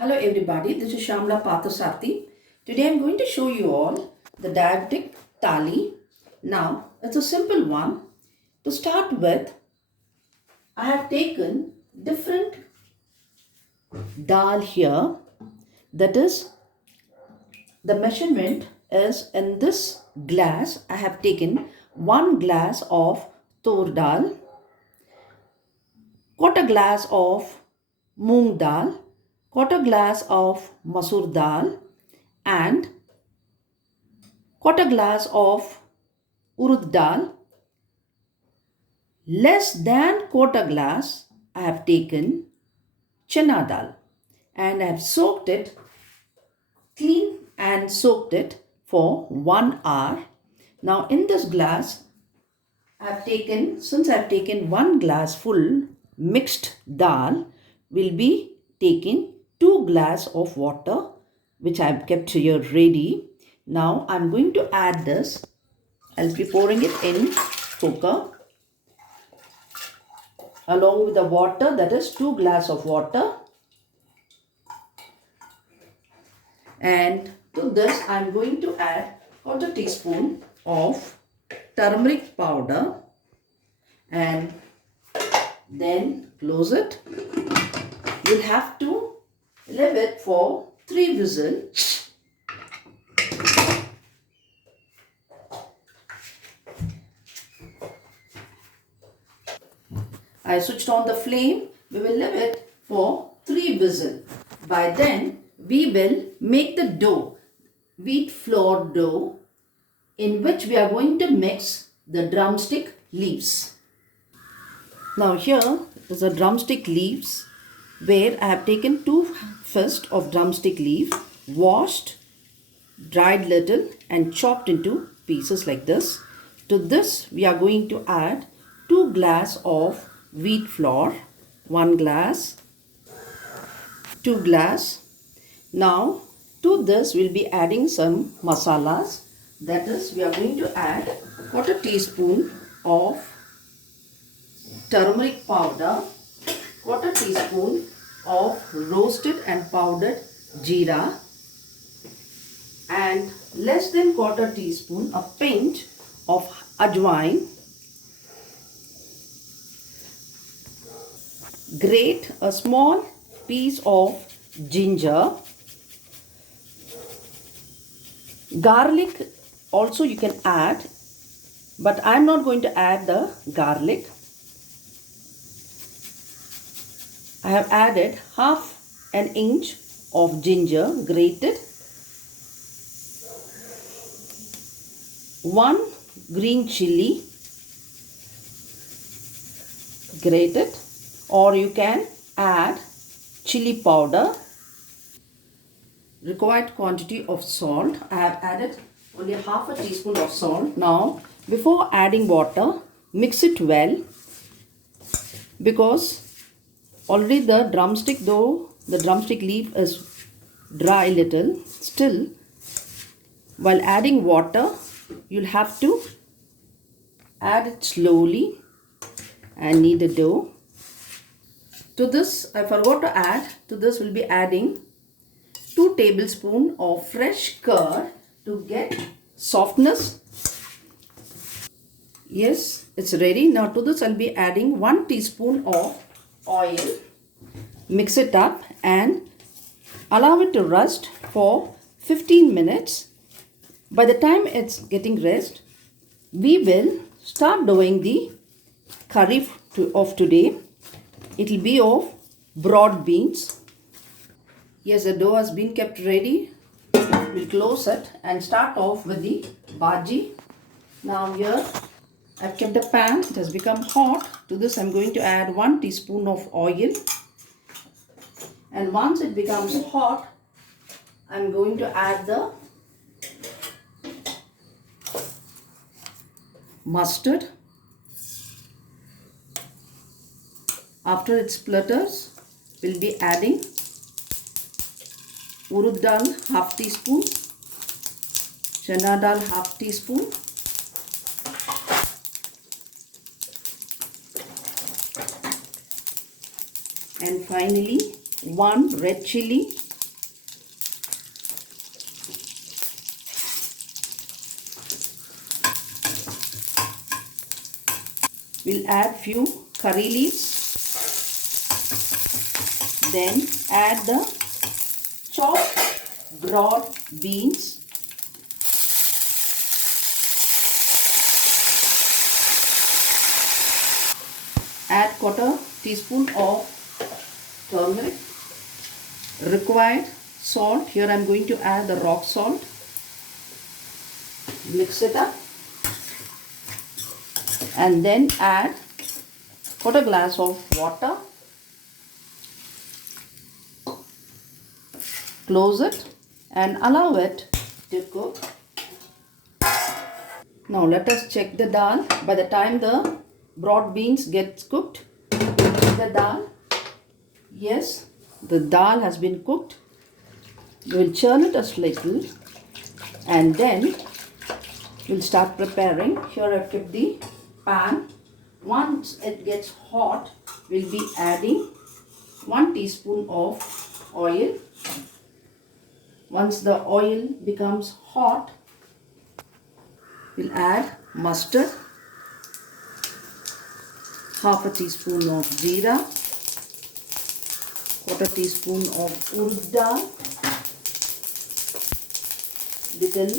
Hello everybody, this is Shamla Pathasarthi. Today I'm going to show you all the diabetic thali. Now, it's a simple one. To start with, I have taken different dal here. That is, the measurement is in this glass. I have taken 1 glass of tur dal, quarter glass of moong dal, quarter glass of masoor dal, and quarter glass of urud dal. Less than quarter glass I have taken chana dal, and I have soaked it, clean and soaked it for 1 hour. Now in this glass since I have taken 1 glass full mixed dal, will be taking 2 glass of water which I have kept here ready. Now I am going to add this. I'll be pouring it in cooker along with the water, that is 2 glass of water. And to this I am going to add quarter teaspoon of turmeric powder and then close it. You'll have to leave it for 3 whistles. I switched on the flame. We will leave it for 3 whistles. By then, we will make the dough, wheat flour dough, in which we are going to mix the drumstick leaves. Now here is the drumstick leaves, where I have taken 2 fists of drumstick leaf, washed, dried little and chopped into pieces like this. To this we are going to add 2 glass of wheat flour, 1 glass, 2 glass. Now to this we'll be adding some masalas. That is, we are going to add quarter teaspoon of turmeric powder, quarter teaspoon of roasted and powdered jeera, and less than quarter teaspoon, a pinch of ajwain. Grate a small piece of ginger. Garlic also you can add, but I am not going to add the garlic. I have added half an inch of ginger grated, 1 green chilli grated, or you can add chili powder. Required quantity of salt. I have added only half a teaspoon of salt. Now before adding water, mix it well, because already the drumstick, though the drumstick leaf is dry little, still while adding water you'll have to add it slowly and knead the dough. To this, I forgot to add, to this we'll be adding 2 tablespoons of fresh curd to get softness. Yes, it's ready. Now to this I'll be adding 1 teaspoon of oil. Mix it up and allow it to rest for 15 minutes. By the time it's getting rest, we will start doing the curry of today. It will be of broad beans. Yes, the dough has been kept ready. We'll close it and start off with the bhaji. Now here I've kept a pan. It has become hot. To this I'm going to add 1 teaspoon of oil. And once it becomes hot, I'm going to add the mustard. After it splutters, we'll be adding urud dal half teaspoon, chana dal half teaspoon, and finally 1 red chilli we'll add few curry leaves. Then add the chopped broad beans. Add quarter teaspoon of turmeric. Required salt. Here I am going to add the rock salt. Mix it up. And then add quarter glass of water. Close it and allow it to cook. Now let us check the dal. By the time the broad beans gets cooked, the dal. Yes, the dal has been cooked. We will churn it a little and then we'll start preparing. Here I've kept the pan. Once it gets hot, we'll be adding 1 teaspoon of oil. Once the oil becomes hot, we'll add mustard, half a teaspoon of jeera, quarter teaspoon of urad dal, little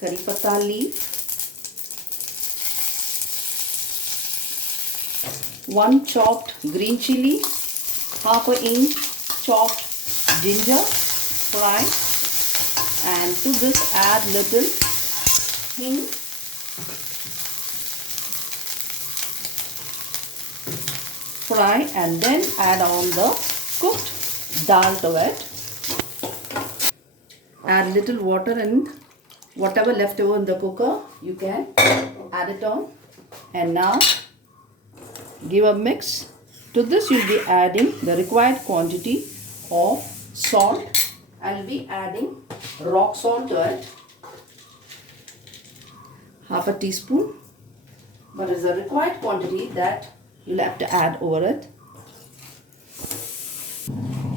curry patta leaf, 1 chopped green chili, half an inch chopped ginger, fry, and to this add little hing, fry, and then add on the cooked dal to it. Add little water and whatever left over in the cooker you can add it on, and now give a mix. To this you'll be adding the required quantity of salt. I'll be adding rock salt to it, half a teaspoon, but it's the required quantity that you'll have to add over it.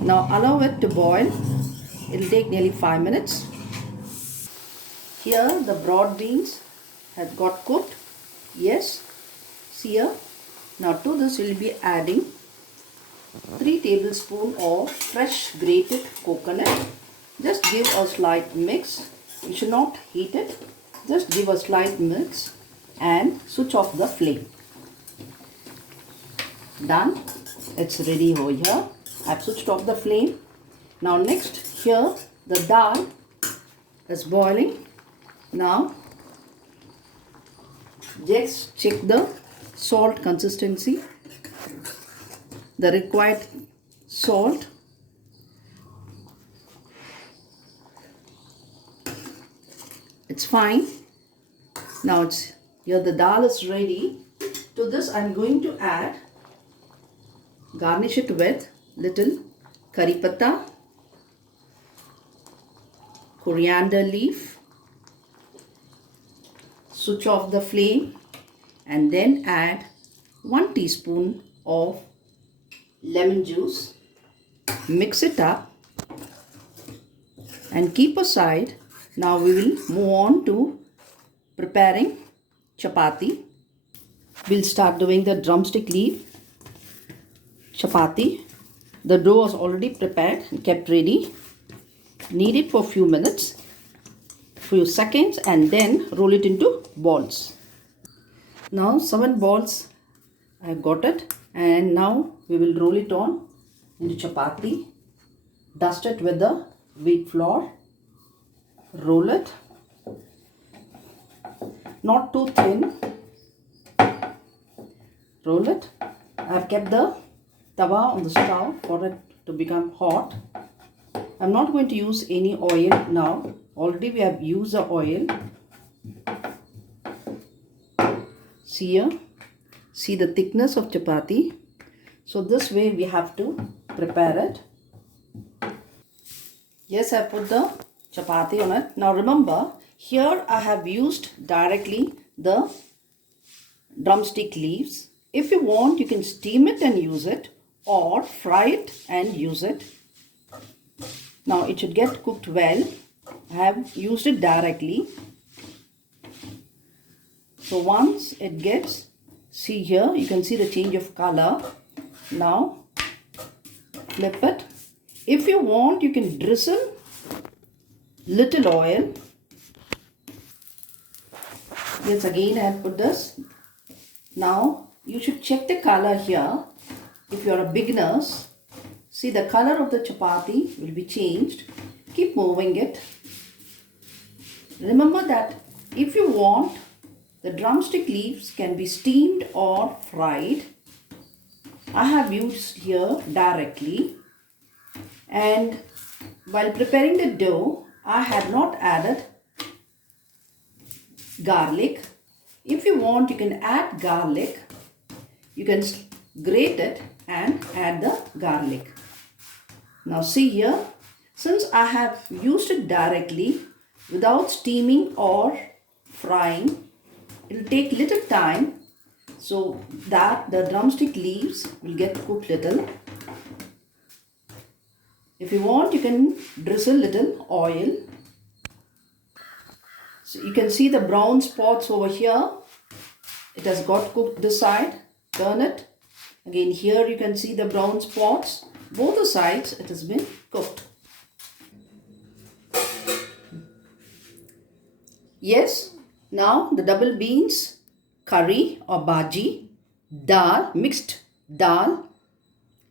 Now allow it to boil. It'll take nearly 5 minutes. Here the broad beans have got cooked. Yes, see here. Now to this we'll be adding 3 tablespoons of fresh grated coconut. Just give a slight mix. You should not heat it. Just give a slight mix and switch off the flame. Done. It's ready over here. I've switched off the flame. Now next, here the dal is boiling. Now just check the salt consistency. The required salt. It's fine. Now it's here the dal is ready. To this I'm going to add, garnish it with little curry patta, coriander leaf, switch off the flame, and then add 1 teaspoon of lemon juice. Mix it up and keep aside. Now we will move on to preparing chapati. We'll start doing the drumstick leaf chapati. The dough was already prepared and kept ready. Knead it for a few minutes, few seconds, and then roll it into balls. Now 7 balls I have got it, and now we will roll it on into chapati. Dust it with the wheat flour. Roll it, not too thin. Roll it. I have kept the tawa on the stove for it to become hot. I'm not going to use any oil now. Already we have used the oil. See here. See the thickness of chapati. So this way we have to prepare it. Yes, I put the chapati on it. Now remember, here I have used directly the drumstick leaves. If you want, you can steam it and use it, or fry it and use it. Now it should get cooked well. I have used it directly. So once it gets See here, you can see the change of color. Now, flip it. If you want, you can drizzle little oil. Yes, again I have put this. Now, you should check the color here. If you are a beginner, see the color of the chapati will be changed. Keep moving it. Remember that if you want, the drumstick leaves can be steamed or fried. I have used here directly. And while preparing the dough, I had not added garlic. If you want, you can add garlic. You can grate it and add the garlic. Now see here, since I have used it directly without steaming or frying, it will take little time so that the drumstick leaves will get cooked little. If you want, you can drizzle little oil. So you can see the brown spots over here. It has got cooked this side. Turn it. Again here you can see the brown spots. Both the sides it has been cooked. Yes, now the double beans, curry or bhaji, dal, mixed dal,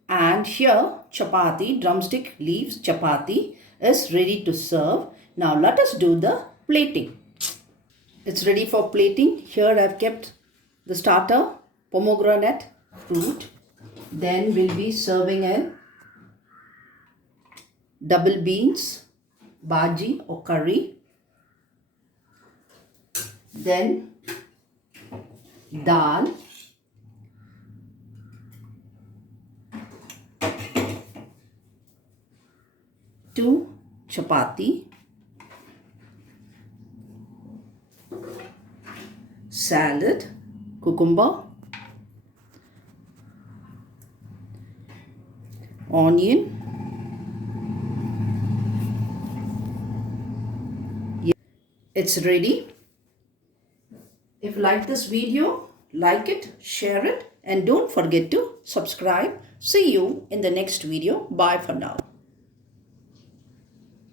and here chapati, drumstick leaves chapati is ready to serve. Now let us do the plating. It's ready for plating. Here I have kept the starter, pomegranate fruit. Then we'll be serving in double beans, bhaji or curry. Then dal. Two chapati. Salad, cucumber, onion. It's ready. If you like this video, like it, share it, and don't forget to subscribe. See you in the next video. Bye for now.